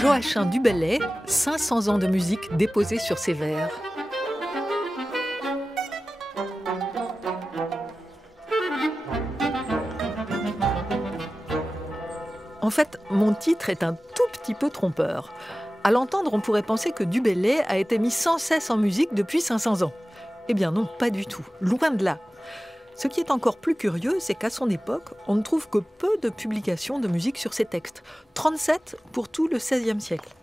Joachim du Bellay, 500 ans de musique déposée sur ses vers. En fait, mon titre est un tout petit peu trompeur. À l'entendre, on pourrait penser que du Bellay a été mis sans cesse en musique depuis 500 ans. Eh bien non, pas du tout, loin de là. Ce qui est encore plus curieux, c'est qu'à son époque, on ne trouve que peu de publications de musique sur ses textes. 37 pour tout le XVIe siècle.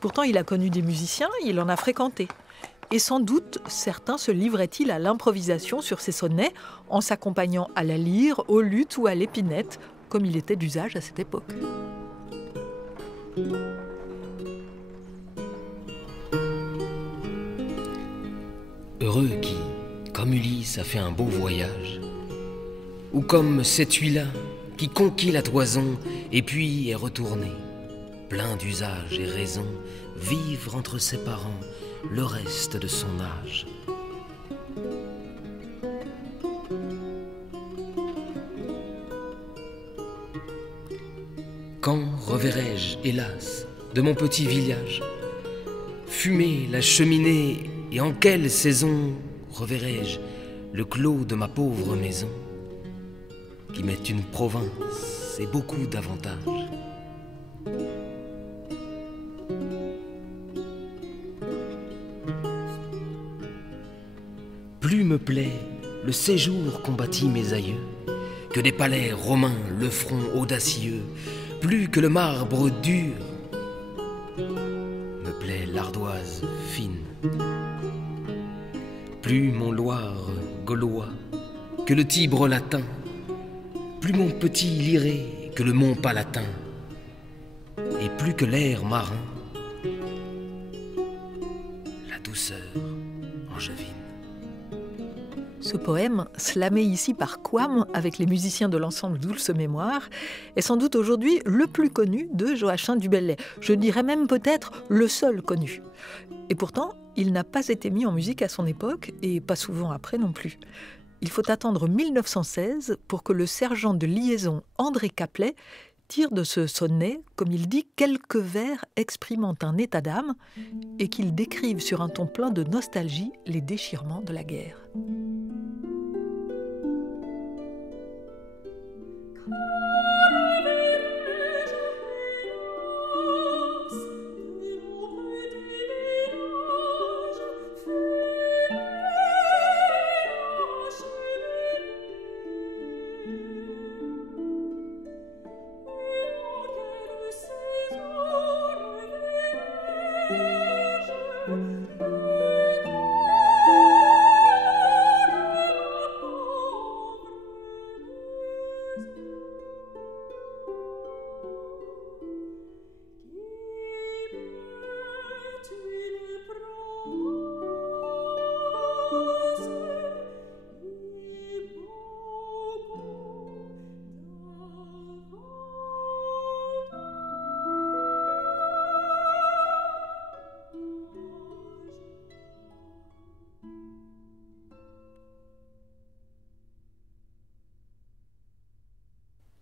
Pourtant, il a connu des musiciens, il en a fréquenté. Et sans doute, certains se livraient-ils à l'improvisation sur ses sonnets, en s'accompagnant à la lyre, au luth ou à l'épinette, comme il était d'usage à cette époque. Heureux qui, comme Ulysse, a fait un beau voyage, ou comme cette huile-là qui conquit la toison et puis est retourné, plein d'usage et raison, vivre entre ses parents le reste de son âge. Quand reverrai-je, hélas, de mon petit village fumer la cheminée, et en quelle saison reverrai-je le clos de ma pauvre maison, qui m'est une province et beaucoup d'avantages? Plus me plaît le séjour qu'ont bâti mes aïeux, que des palais romains le front audacieux, plus que le marbre dur, me plaît l'ardoise fine. Plus mon Loire gaulois que le Tibre latin, plus mon petit Liré que le mont Palatin, et plus que l'air marin, la douceur angevine. Ce poème, slamé ici par Quam avec les musiciens de l'ensemble Dulce Mémoire, est sans doute aujourd'hui le plus connu de Joachim du Bellay. Je dirais même peut-être le seul connu. Et pourtant, il n'a pas été mis en musique à son époque et pas souvent après non plus. Il faut attendre 1916 pour que le sergent de liaison André Caplet tire de ce sonnet, comme il dit, quelques vers exprimant un état d'âme et qu'il décrive sur un ton plein de nostalgie les déchirements de la guerre.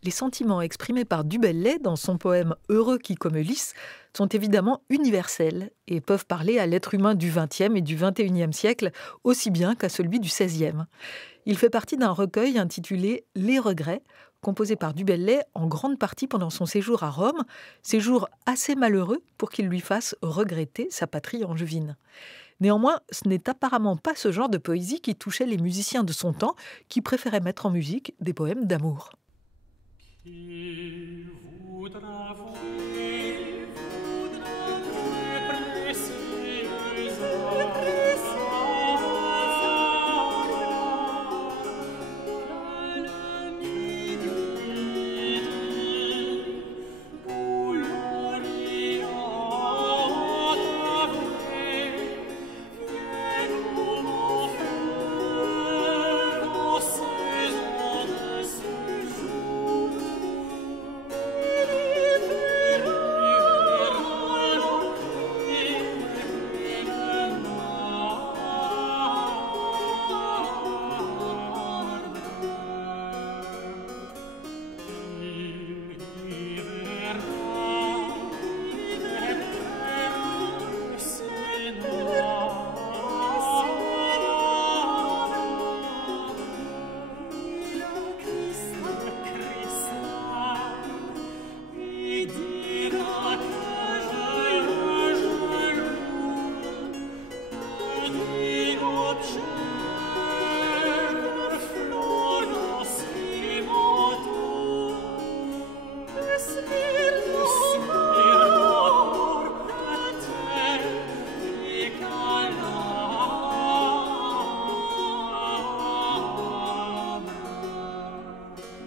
Les sentiments exprimés par du Bellay dans son poème « Heureux qui comme Ulysse » sont évidemment universels et peuvent parler à l'être humain du XXe et du XXIe siècle aussi bien qu'à celui du XVIe. Il fait partie d'un recueil intitulé « Les regrets », composé par du Bellay en grande partie pendant son séjour à Rome, séjour assez malheureux pour qu'il lui fasse regretter sa patrie angevine. Néanmoins, ce n'est apparemment pas ce genre de poésie qui touchait les musiciens de son temps, qui préféraient mettre en musique des poèmes d'amour. Il voudra voir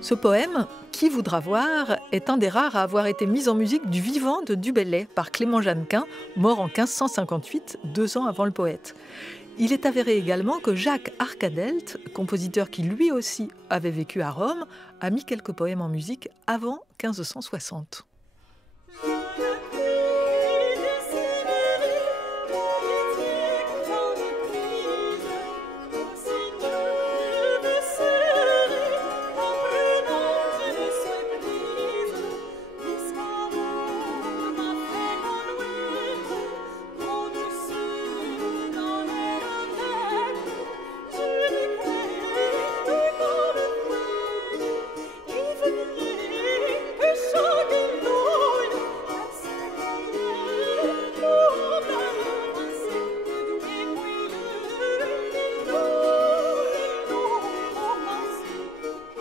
Ce poème, Qui voudra voir, est un des rares à avoir été mis en musique du vivant de Du Bellay par Clément Jeannequin, mort en 1558, 2 ans avant le poète. Il est avéré également que Jacques Arcadelt, compositeur qui lui aussi avait vécu à Rome, a mis quelques poèmes en musique avant 1560.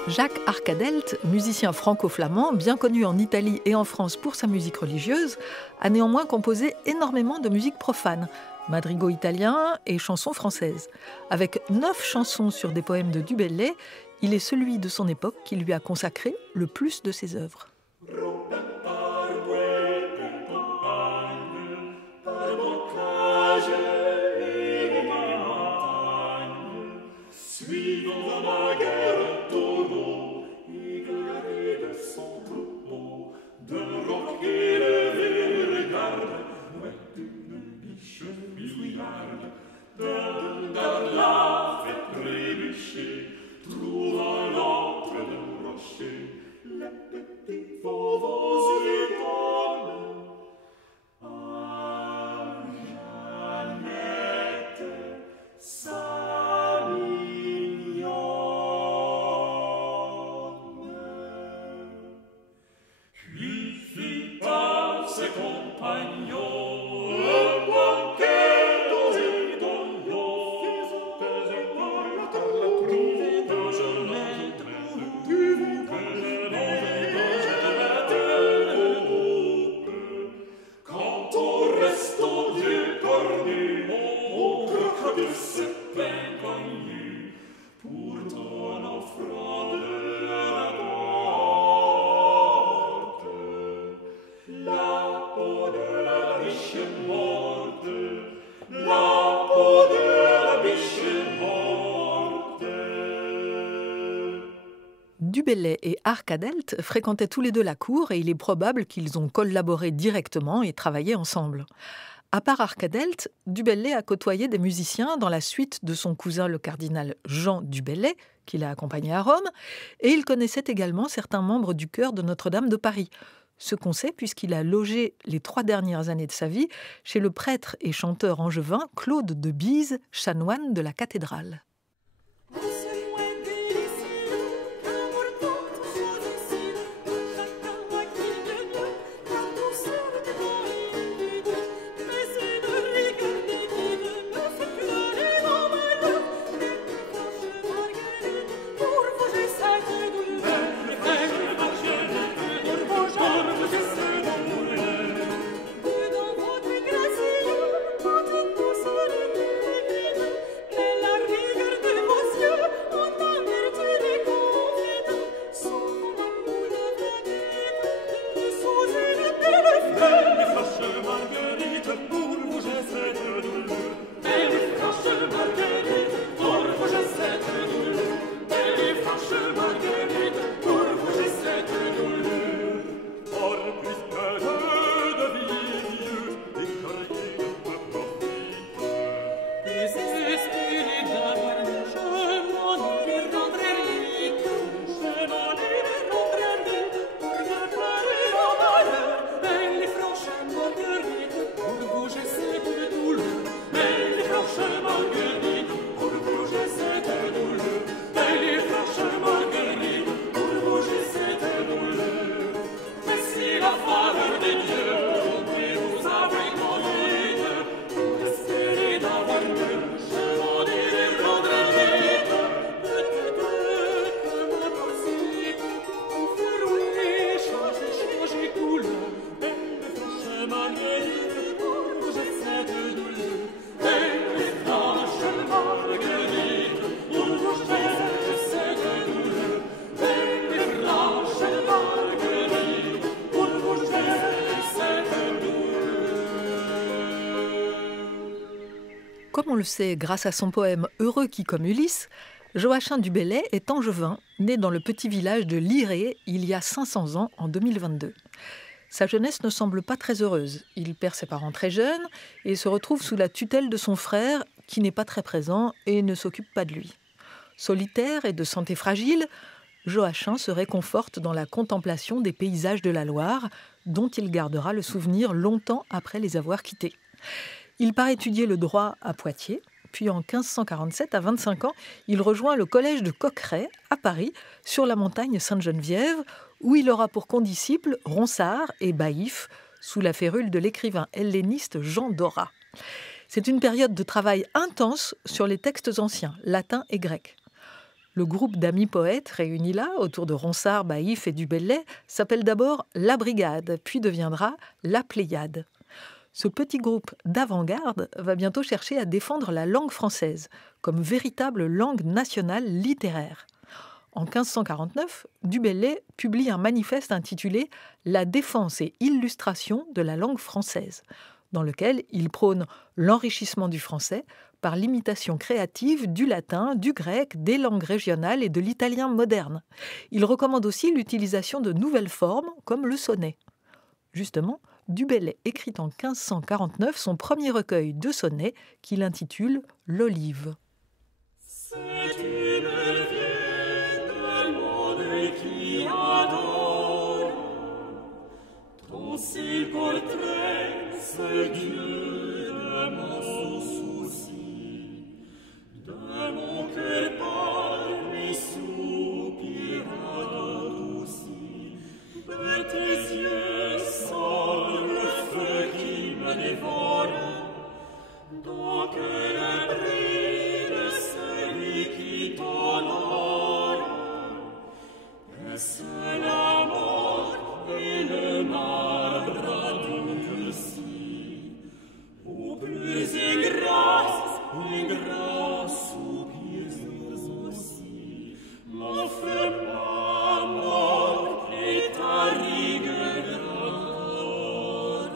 Jacques Arcadelt, musicien franco-flamand, bien connu en Italie et en France pour sa musique religieuse, a néanmoins composé énormément de musique profane, madrigaux italiens et chansons françaises. Avec 9 chansons sur des poèmes de Du Bellay, il est celui de son époque qui lui a consacré le plus de ses œuvres. Du Bellay et Arcadelt fréquentaient tous les deux la cour et il est probable qu'ils ont collaboré directement et travaillé ensemble. À part Arcadelt, Du Bellay a côtoyé des musiciens dans la suite de son cousin le cardinal Jean du Bellay, qui l'a accompagné à Rome, et il connaissait également certains membres du chœur de Notre-Dame de Paris. Ce qu'on sait puisqu'il a logé les 3 dernières années de sa vie chez le prêtre et chanteur angevin Claude de Bise, chanoine de la cathédrale. Comme on le sait grâce à son poème « Heureux qui comme Ulysse », Joachim du Bellay est angevin, né dans le petit village de Liré il y a 500 ans, en 2022. Sa jeunesse ne semble pas très heureuse. Il perd ses parents très jeunes et se retrouve sous la tutelle de son frère, qui n'est pas très présent et ne s'occupe pas de lui. Solitaire et de santé fragile, Joachim se réconforte dans la contemplation des paysages de la Loire, dont il gardera le souvenir longtemps après les avoir quittés. Il part étudier le droit à Poitiers, puis en 1547, à 25 ans, il rejoint le collège de Coqueret, à Paris, sur la montagne Sainte-Geneviève, où il aura pour condisciples Ronsard et Baïf, sous la férule de l'écrivain helléniste Jean Dorat. C'est une période de travail intense sur les textes anciens, latins et grecs. Le groupe d'amis poètes réunis là, autour de Ronsard, Baïf et du Bellay, s'appelle d'abord La Brigade, puis deviendra La Pléiade. Ce petit groupe d'avant-garde va bientôt chercher à défendre la langue française comme véritable langue nationale littéraire. En 1549, Du Bellay publie un manifeste intitulé « La défense et illustration de la langue française », dans lequel il prône l'enrichissement du français par l'imitation créative du latin, du grec, des langues régionales et de l'italien moderne. Il recommande aussi l'utilisation de nouvelles formes comme le sonnet. Justement, Du Bellay écrit en 1549 son premier recueil de sonnets qu'il intitule « L'Olive ». C'est une vieille demande qui adore ton cil portrait, ce Dieu de mon souci, de mon cœur par lui soupira adouci, de tes yeux sort le feu qui me dévore, donc le prix de celui qui t'honore, est-ce la mort et le marbre adouci, ou plus ingrat soupir aussi, mon feu pas mort et ta rigueur d'or,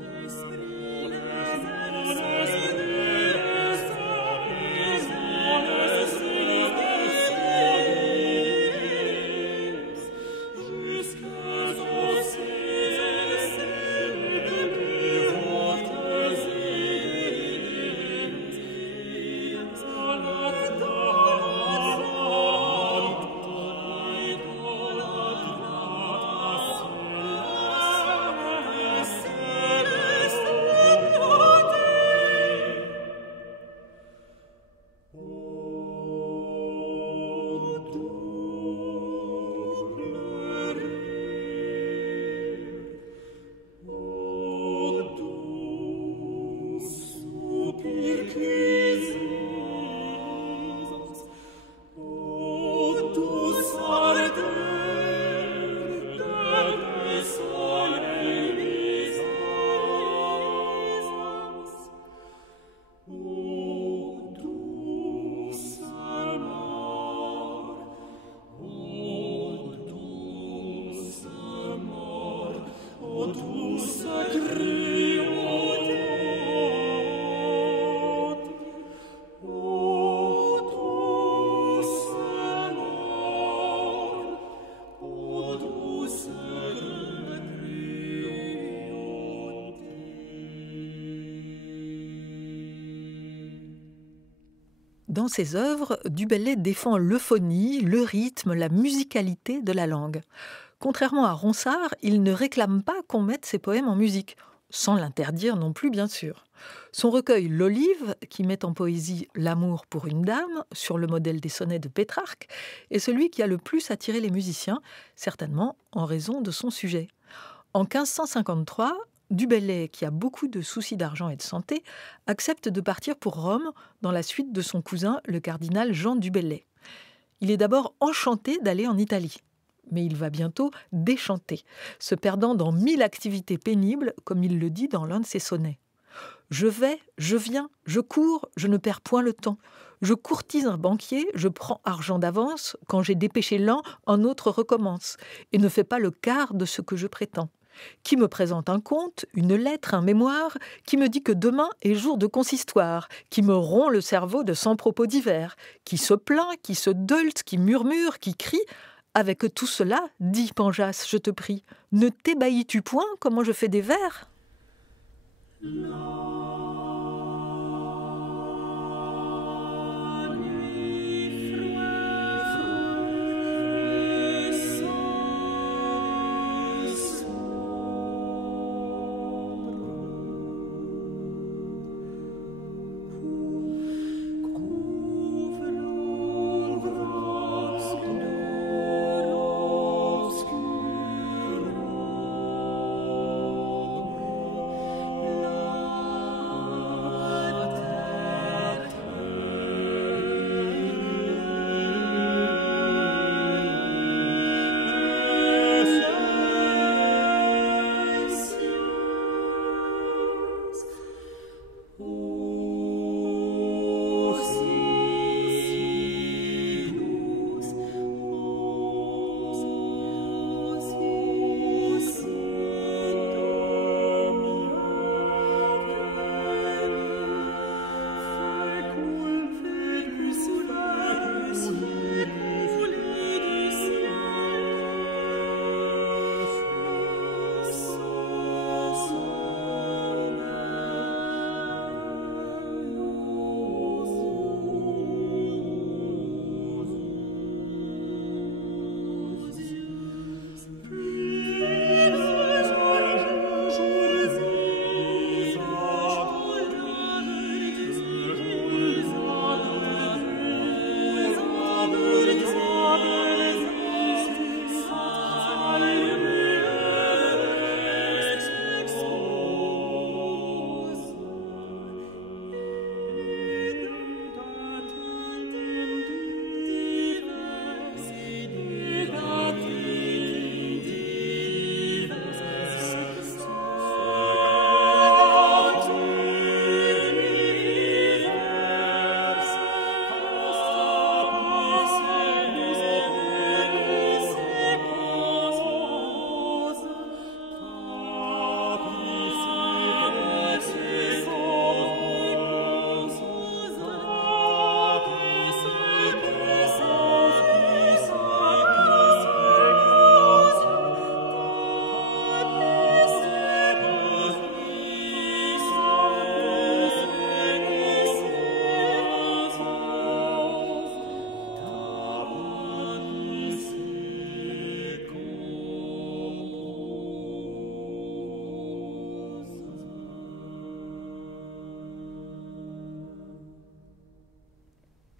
l'esprit Dans ses œuvres, Du Bellay défend l'euphonie, le rythme, la musicalité de la langue. Contrairement à Ronsard, il ne réclame pas qu'on mette ses poèmes en musique, sans l'interdire non plus bien sûr. Son recueil L'Olive, qui met en poésie l'amour pour une dame, sur le modèle des sonnets de Pétrarque, est celui qui a le plus attiré les musiciens, certainement en raison de son sujet. En 1553, Du Bellay, qui a beaucoup de soucis d'argent et de santé, accepte de partir pour Rome dans la suite de son cousin, le cardinal Jean du Bellay. Il est d'abord enchanté d'aller en Italie, mais il va bientôt déchanter, se perdant dans 1000 activités pénibles, comme il le dit dans l'un de ses sonnets. « Je vais, je viens, je cours, je ne perds point le temps. Je courtise un banquier, je prends argent d'avance. Quand j'ai dépêché l'un, un autre recommence, et ne fait pas le quart de ce que je prétends. Qui me présente un conte, une lettre, un mémoire, qui me dit que demain est jour de consistoire, qui me rompt le cerveau de 100 propos divers, qui se plaint, qui se dolte, qui murmure, qui crie. Avec tout cela, dis Panjas, je te prie, ne t'ébahis-tu point comment je fais des vers ?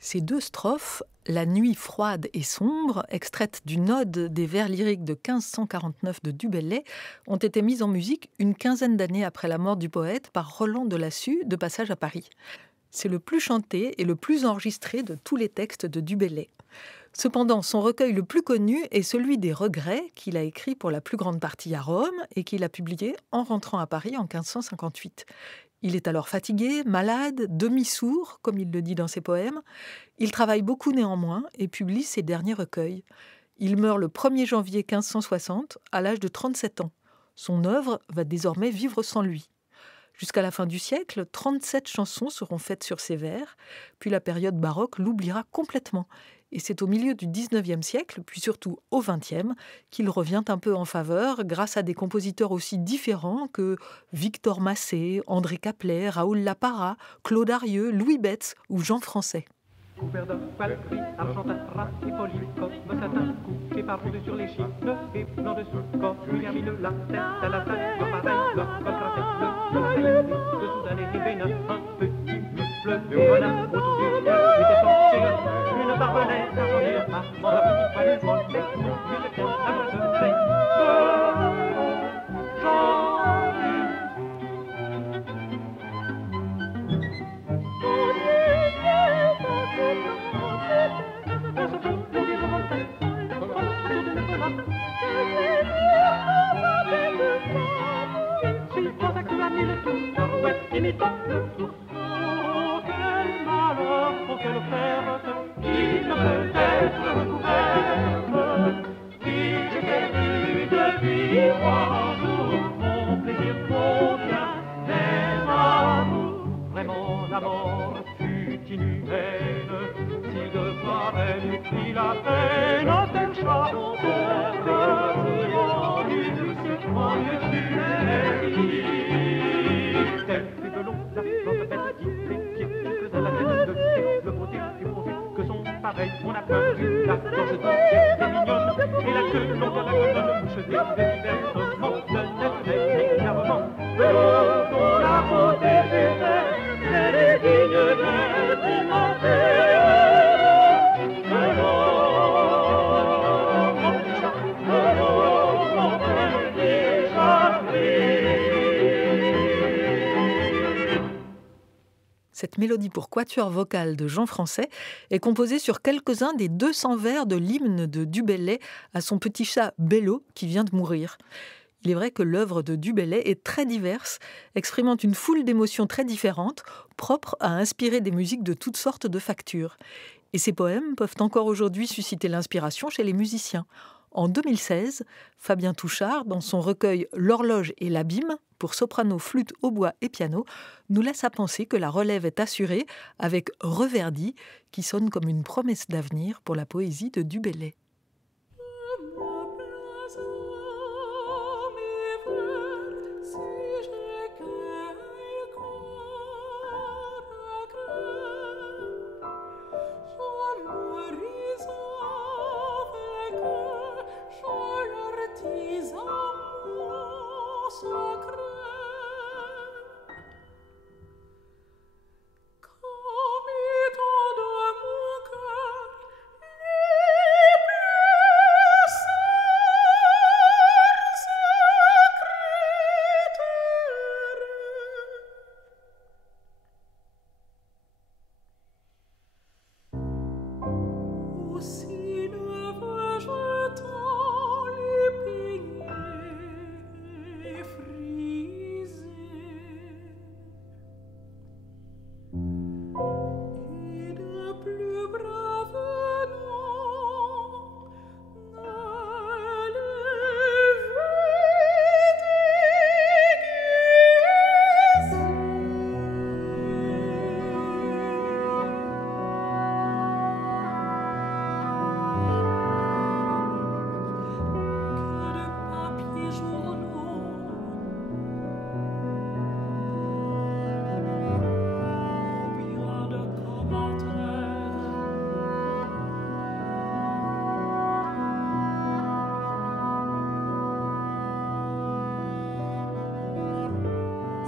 Ces deux strophes, La nuit froide et sombre, extraites d'une ode des vers lyriques de 1549 de Du Bellay, ont été mises en musique une quinzaine d'années après la mort du poète par Roland de Lassus, de passage à Paris. C'est le plus chanté et le plus enregistré de tous les textes de Du Bellay. Cependant, son recueil le plus connu est celui des Regrets, qu'il a écrit pour la plus grande partie à Rome et qu'il a publié en rentrant à Paris en 1558. Il est alors fatigué, malade, demi-sourd, comme il le dit dans ses poèmes. Il travaille beaucoup néanmoins et publie ses derniers recueils. Il meurt le 1er janvier 1560, à l'âge de 37 ans. Son œuvre va désormais vivre sans lui. Jusqu'à la fin du siècle, 37 chansons seront faites sur ses vers, puis la période baroque l'oubliera complètement. Et c'est au milieu du XIXe siècle, puis surtout au XXe, qu'il revient un peu en faveur grâce à des compositeurs aussi différents que Victor Massé, André Caplet, Raoul Laparra, Claude Arieux, Louis Betz ou Jean Français. Couvert de poils gris, argentâtre et poli, comme satin, coupé par-dessus sur les chines, et blanc dessous, comme lumineux, la tête à la tête, le pareil, le col crassé, le dessous d'un nez bénin, un petit muscle, et voilà, autour du ciel, était sorti une barbelette, argentée, armand, la petite poêle, molle, mais nous, je tiens à ma soleil, depuis 3 jours. a point vu la gorge douce et mignonne, et la queue longue à la colonne, mouchetée de divers mots, de énervement. Pour la beauté des airs, c'est les vignes vertes immentées. Cette mélodie pour quatuor vocal de Jean Français est composée sur quelques-uns des 200 vers de l'hymne de Du Bellay à son petit chat Bello qui vient de mourir. Il est vrai que l'œuvre de Du Bellay est très diverse, exprimant une foule d'émotions très différentes, propres à inspirer des musiques de toutes sortes de factures. Et ces poèmes peuvent encore aujourd'hui susciter l'inspiration chez les musiciens. En 2016, Fabien Touchard, dans son recueil L'horloge et l'abîme, pour soprano, flûte, hautbois et piano, nous laisse à penser que la relève est assurée avec Reverdy, qui sonne comme une promesse d'avenir pour la poésie de Du Bellay.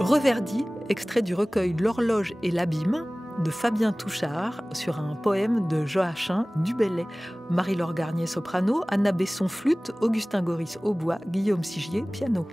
Reverdy, extrait du recueil L'horloge et l'abîme de Fabien Touchard sur un poème de Joachim Du Bellay. Marie-Laure Garnier soprano, Anna Besson flûte, Augustin Goris hautbois, Guillaume Sigier piano.